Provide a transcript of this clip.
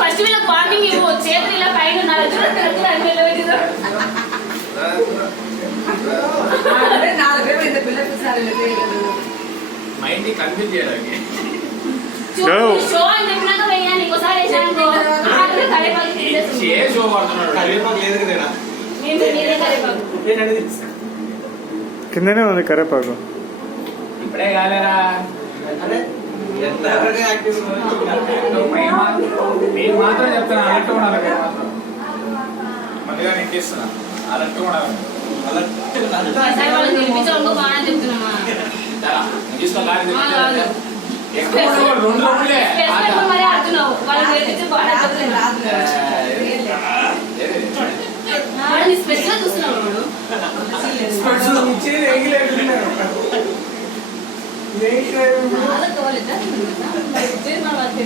First వీళ్ళకి warning ఇవ్వు, చేతులు ఇలా పైన మైండ్ కన్ఫ్యూజ్ చేయడానికి షో అని చెప్పినాక వేయాలి. ఇంకోసారి షో పడుతున్నాడు. కిందనే ఉంది కరేపాకు. ఇప్పుడే కాలేరా నేను మాత్రం చెప్తాను, అలర్ట్ ఉండాలి. మళ్ళీగా నెక్కిస్తున్నా, అలర్ట్ ఉండాలి. తీసుకో స్పెషల్ చూస్తున్నావు.